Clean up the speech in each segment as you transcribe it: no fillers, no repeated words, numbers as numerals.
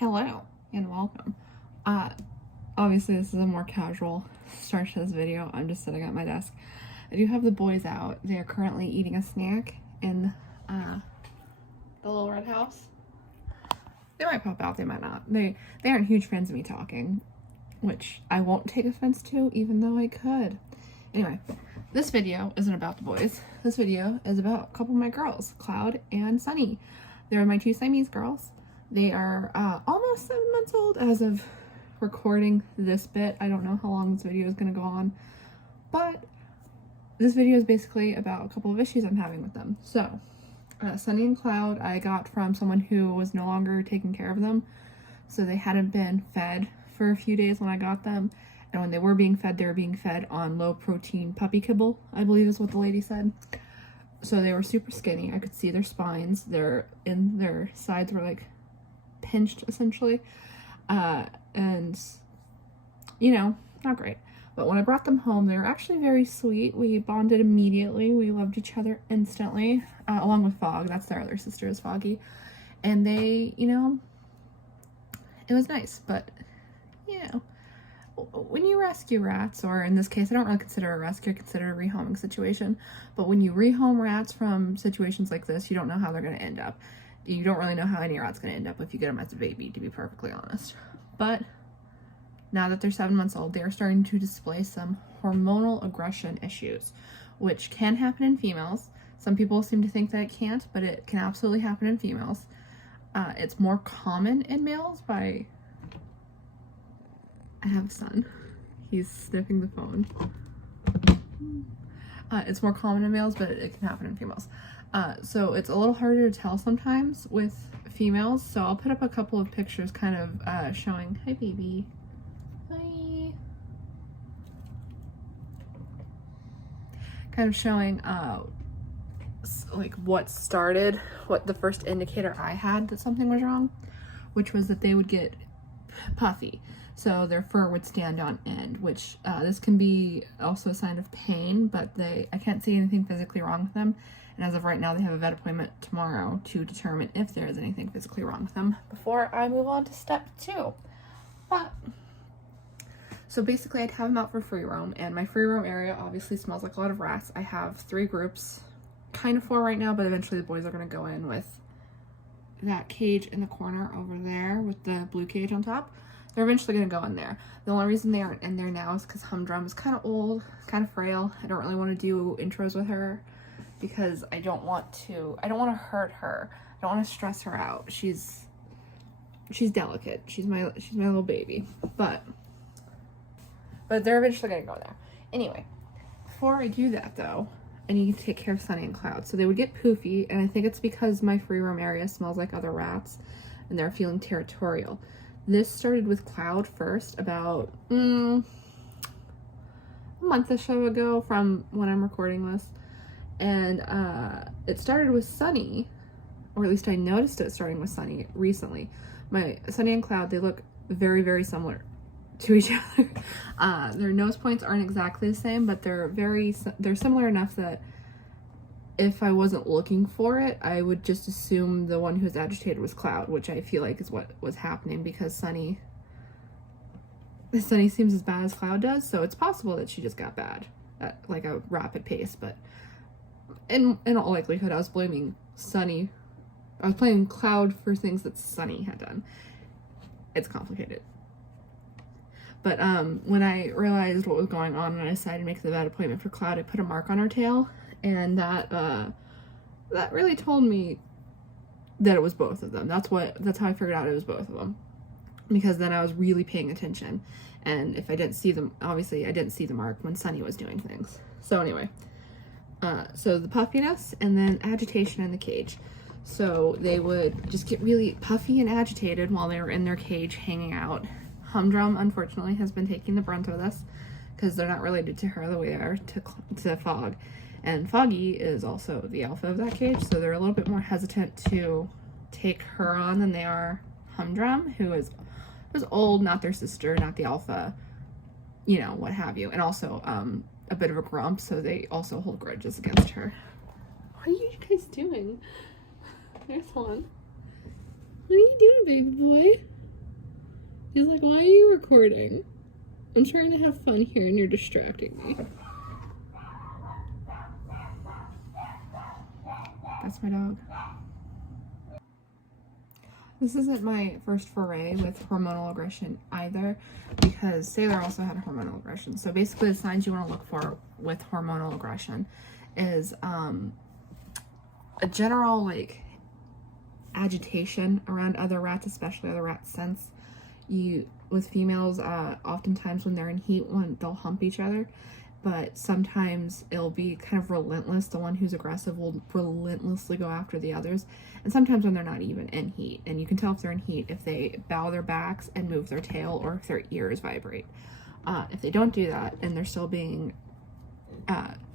Hello and welcome. Obviously this is a more casual start to this video. I'm just sitting at my desk. I do have the boys out. They are currently eating a snack in the little red house. They might pop out, they might not. They aren't huge fans of me talking, which I won't take offense to, even though I could. Anyway, this video isn't about the boys. This video is about a couple of my girls, Cloud and Sunny. They're my two Siamese girls. They are almost 7 months old as of recording this bit. I don't know how long this video is going to go on, but this video is basically about a couple of issues I'm having with them. So, Sunny and Cloud I got from someone who was no longer taking care of them. So they hadn't been fed for a few days when I got them. And when they were being fed, they were being fed on low protein puppy kibble, I believe is what the lady said. So they were super skinny. I could see their spines. Their sides were like pinched essentially. And you know, not great. But when I brought them home, they were actually very sweet. We bonded immediately. We loved each other instantly, along with Fog. That's their other sister, is Foggy. And they, you know, it was nice. But, you know, when you rescue rats, or in this case, I don't really consider a rescue, I consider a rehoming situation. But when you rehome rats from situations like this, you don't know how they're going to end up. You don't really know how any rat's going to end up if you get them as a baby, to be perfectly honest. But now that they're 7 months old, they're starting to display some hormonal aggression issues, which can happen in females. Some people seem to think that it can't, but it can absolutely happen in females. It's more common in males by... I have a son. He's sniffing the phone. It's more common in males, but it can happen in females. So it's a little harder to tell sometimes with females. So I'll put up a couple of pictures kind of showing... Hi, baby. Hi. Kind of showing like what the first indicator I had that something was wrong, which was that they would get puffy. So their fur would stand on end, which this can be also a sign of pain, but I can't see anything physically wrong with them. And as of right now, they have a vet appointment tomorrow to determine if there is anything physically wrong with them before I move on to step 2. But, so basically I'd have them out for free roam, and my free roam area obviously smells like a lot of rats. I have 3 groups, kind of 4 right now, but eventually the boys are going to go in with that cage in the corner over there with the blue cage on top. They're eventually going to go in there. The only reason they aren't in there now is because Humdrum is kind of old, kind of frail. I don't really want to do intros with her because I don't want to hurt her. I don't want to stress her out. She's delicate. She's my little baby. But they're eventually going to go there. Anyway, before I do that though, I need to take care of Sunny and Cloud. So they would get poofy, and I think it's because my free roam area smells like other rats and they're feeling territorial. This started with Cloud first about a month or so ago from when I'm recording this. And it started with Sunny, or at least I noticed it starting with Sunny recently. My Sunny and Cloud, they look very, very similar to each other. Their nose points aren't exactly the same, but they're similar enough that if I wasn't looking for it, I would just assume the one who's agitated was Cloud, which I feel like is what was happening because Sunny seems as bad as Cloud does, so it's possible that she just got bad at like a rapid pace. But in all likelihood, I was blaming Cloud for things that Sunny had done. It's complicated. But when I realized what was going on and I decided to make the vet appointment for Cloud, I put a mark on her tail. And that really told me that it was both of them. That's how I figured out it was both of them. Because then I was really paying attention. And if I didn't see them, obviously I didn't see the mark when Sunny was doing things. So anyway, so the puffiness and then agitation in the cage. So they would just get really puffy and agitated while they were in their cage hanging out. Humdrum, unfortunately, has been taking the brunt of this because they're not related to her the way they are to Fog. And Foggy is also the alpha of that cage, so they're a little bit more hesitant to take her on than they are Humdrum, who was old, not their sister, not the alpha, you know, what have you. And also a bit of a grump, so they also hold grudges against her. What are you doing? There's one. What are you doing, baby boy? recording. I'm trying to have fun here and you're distracting me. That's my dog. This isn't my first foray with hormonal aggression either, because Sailor also had hormonal aggression. So basically the signs you want to look for with hormonal aggression is a general like agitation around other rats, especially other rat scents. With females, oftentimes when they're in heat, they'll hump each other, but sometimes it'll be kind of relentless. The one who's aggressive will relentlessly go after the others, and sometimes when they're not even in heat, and you can tell if they're in heat if they bow their backs and move their tail, or if their ears vibrate. If they don't do that and they're still being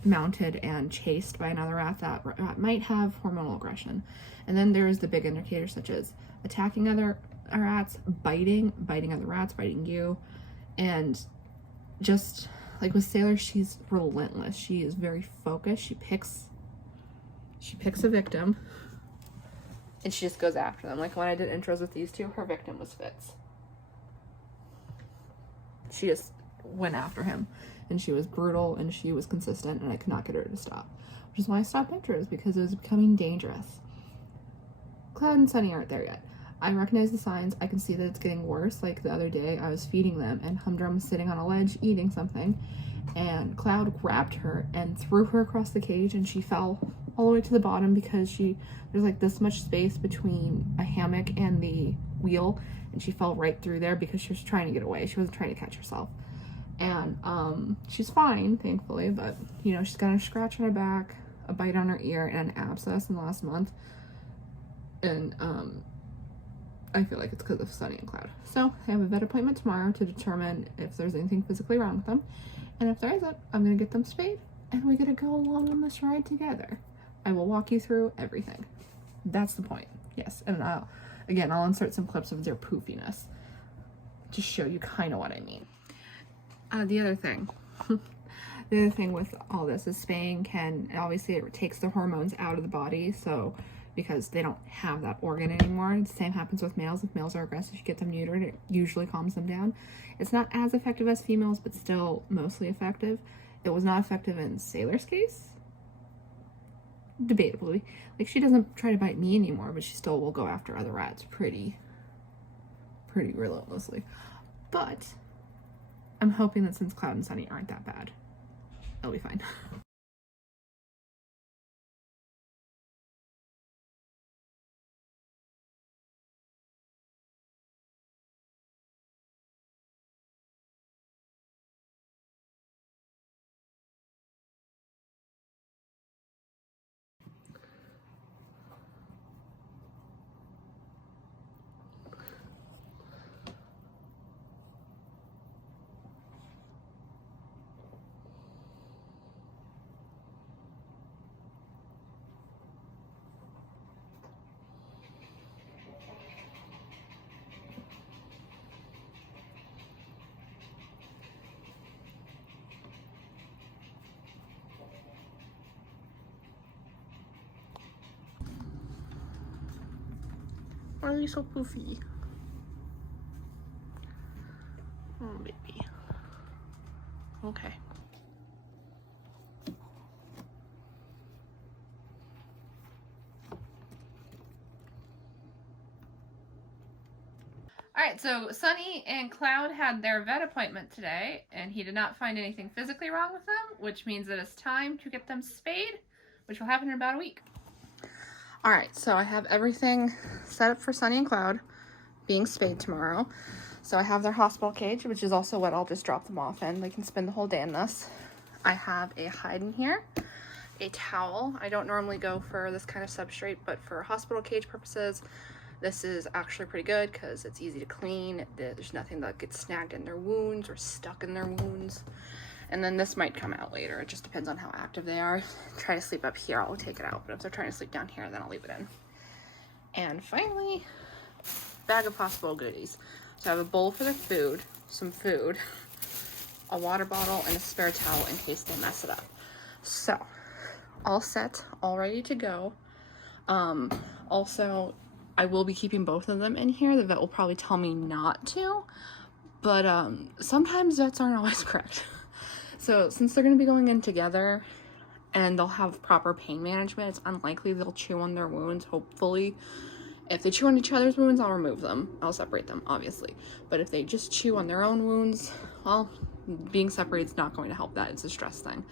mounted and chased by another rat, that rat might have hormonal aggression. And then there's the big indicators such as attacking other rats, biting other rats, biting you, and just like with Sailor, she's relentless. She is very focused. She picks a victim and she just goes after them. Like when I did intros with these two, her victim was Fitz. She just went after him, and she was brutal and she was consistent, and I could not get her to stop. Which is why I stopped intros, because it was becoming dangerous. Cloud and Sunny aren't there yet. I recognize the signs. I can see that it's getting worse. Like the other day, I was feeding them, and Humdrum was sitting on a ledge eating something, and Cloud grabbed her and threw her across the cage, and she fell all the way to the bottom because there's like this much space between a hammock and the wheel, and she fell right through there because she was trying to get away. She wasn't trying to catch herself. And she's fine, thankfully, but you know, she's got a scratch on her back, a bite on her ear, and an abscess in the last month. And I feel like it's because of Sunny and Cloud. So I have a vet appointment tomorrow to determine if there's anything physically wrong with them. And if there isn't, I'm gonna get them spayed, and we're gonna go along on this ride together. I will walk you through everything. That's the point. Yes. And I'll insert some clips of their poofiness to show you kind of what I mean. The other thing with all this is spaying obviously it takes the hormones out of the body, so because they don't have that organ anymore. The same happens with males. If males are aggressive, you get them neutered, it usually calms them down. It's not as effective as females, but still mostly effective. It was not effective in Sailor's case, debatably. Like, she doesn't try to bite me anymore, but she still will go after other rats pretty relentlessly. But I'm hoping that since Cloud and Sunny aren't that bad, it'll be fine. Why are you so poofy? Oh, baby. Okay. Alright, so Sunny and Cloud had their vet appointment today, and he did not find anything physically wrong with them, which means that it's time to get them spayed, which will happen in about a week. Alright, so I have everything set up for Sunny and Cloud being spayed tomorrow. So I have their hospital cage, which is also what I'll just drop them off in. They can spend the whole day in this. I have a hide in here, a towel. I don't normally go for this kind of substrate, but for hospital cage purposes, this is actually pretty good because it's easy to clean. There's nothing that gets snagged in their wounds or stuck in their wounds. And then this might come out later. It just depends on how active they are. Try to sleep up here, I'll take it out. But if they're trying to sleep down here, then I'll leave it in. And finally, bag of possible goodies. So I have a bowl for their food, some food, a water bottle, and a spare towel in case they mess it up. So, all set, all ready to go. Also, I will be keeping both of them in here. The vet will probably tell me not to, But sometimes vets aren't always correct. So since they're going to be going in together and they'll have proper pain management, it's unlikely they'll chew on their wounds, hopefully. If they chew on each other's wounds, I'll remove them. I'll separate them, obviously. But if they just chew on their own wounds, well, being separated is not going to help that. It's a stress thing.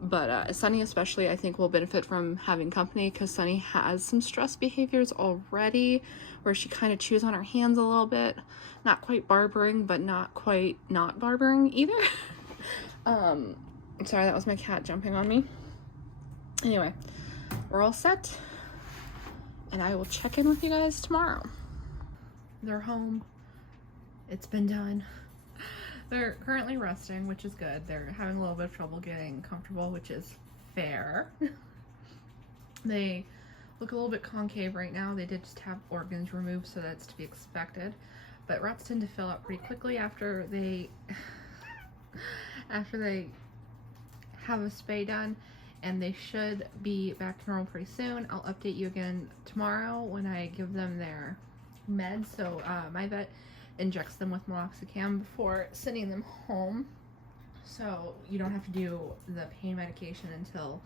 But Sunny especially, I think, will benefit from having company, because Sunny has some stress behaviors already where she kind of chews on her hands a little bit. Not quite barbering, but not quite not barbering either. I'm sorry, that was my cat jumping on me. Anyway, we're all set, and I will check in with you guys tomorrow. They're home. It's been done. They're currently resting, which is good. They're having a little bit of trouble getting comfortable, which is fair. They look a little bit concave right now. They did just have organs removed, so that's to be expected. But rats tend to fill up pretty quickly after they have a spay done, and they should be back to normal pretty soon. I'll update you again tomorrow when I give them their meds. So my vet injects them with meloxicam before sending them home, so you don't have to do the pain medication until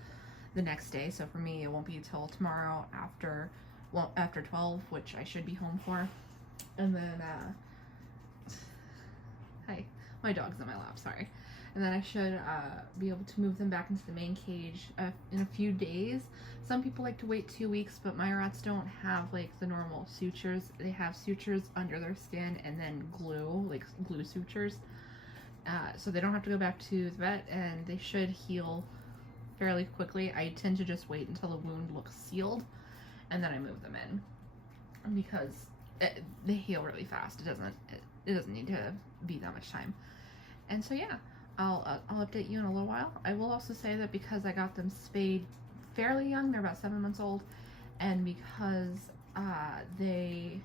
the next day. So for me, it won't be till tomorrow after 12, which I should be home for. And then hi, my dog's in my lap, sorry. And then I should be able to move them back into the main cage in a few days. Some people like to wait 2 weeks, but my rats don't have like the normal sutures. They have sutures under their skin and then glue, like glue sutures. So they don't have to go back to the vet, and they should heal fairly quickly. I tend to just wait until the wound looks sealed, and then I move them in, because they heal really fast. It doesn't need to be that much time. And so yeah, I'll update you in a little while. I will also say that because I got them spayed fairly young, they're about 7 months old, and because they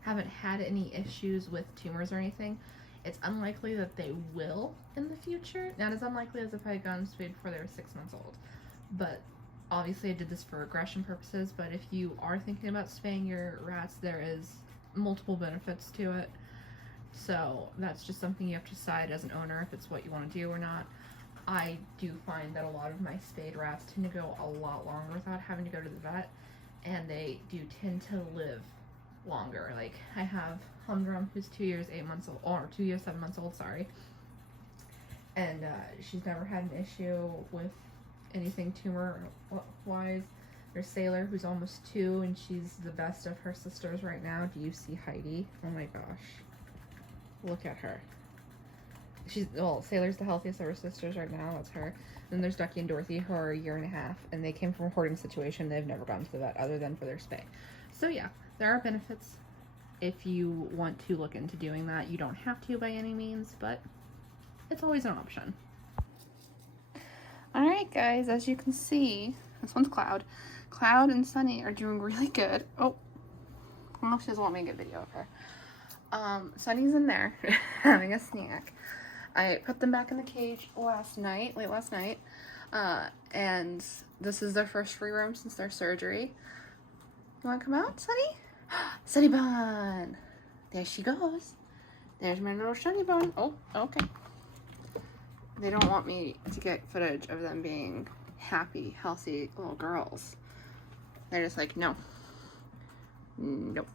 haven't had any issues with tumors or anything, it's unlikely that they will in the future. Not as unlikely as if I had gotten spayed before they were 6 months old. But obviously I did this for aggression purposes, but if you are thinking about spaying your rats, there is multiple benefits to it. So that's just something you have to decide as an owner if it's what you want to do or not. I do find that a lot of my spayed rats tend to go a lot longer without having to go to the vet, and they do tend to live longer. Like I have Humdrum, who's 2 years 8 months old, or 2 years 7 months old, sorry, and she's never had an issue with anything tumor wise. There's Sailor, who's almost 2, and she's the best of her sisters right now. Do you see Heidi? Oh my gosh, look at her. Sailor's the healthiest of her sisters right now. That's her. Then there's Ducky and Dorothy, who are 1.5 years, and they came from a hoarding situation. They've never gone to the vet other than for their spay. So yeah, there are benefits if you want to look into doing that. You don't have to by any means, but it's always an option. Alright guys, as you can see, this one's Cloud. Cloud and Sunny are doing really good. Oh, well, she doesn't want me to get video of her. Sunny's in there having a snack. I put them back in the cage late last night, and this is their first free room since their surgery. You want to come out, Sunny? Sunny Bun! There she goes. There's my little Sunny Bun. Oh, okay. They don't want me to get footage of them being happy, healthy little girls. They're just like, no. Nope.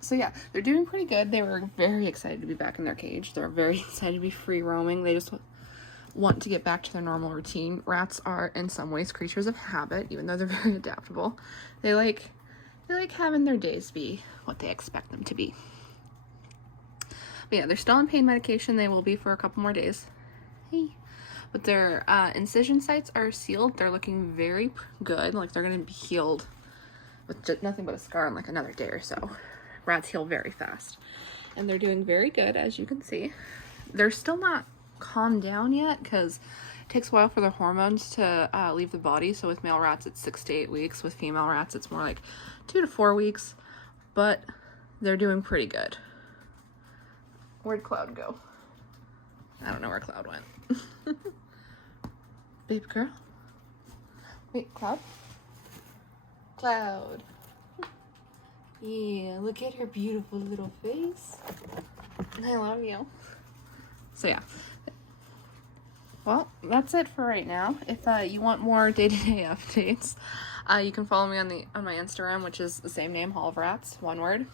So yeah, they're doing pretty good. They were very excited to be back in their cage. They're very excited to be free roaming. They just want to get back to their normal routine. Rats are in some ways creatures of habit, even though they're very adaptable. They like having their days be what they expect them to be. But yeah, they're still on pain medication. They will be for a couple more days. Hey. But their incision sites are sealed. They're looking very good. Like they're going to be healed with just nothing but a scar in like another day or so. Rats heal very fast. And they're doing very good, as you can see. They're still not calmed down yet because it takes a while for their hormones to leave the body. So with male rats, it's 6 to 8 weeks. With female rats, it's more like 2 to 4 weeks. But they're doing pretty good. Where'd Cloud go? I don't know where Cloud went. Baby girl. Wait, Cloud? Cloud. Yeah, look at her beautiful little face. I love you. So yeah. Well, that's it for right now. If you want more day-to-day updates, you can follow me on my Instagram, which is the same name, Hall of Rats, one word.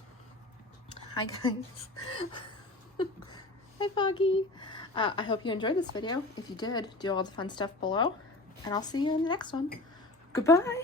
Hi guys. Hi Foggy. I hope you enjoyed this video. If you did, do all the fun stuff below, and I'll see you in the next one. Goodbye.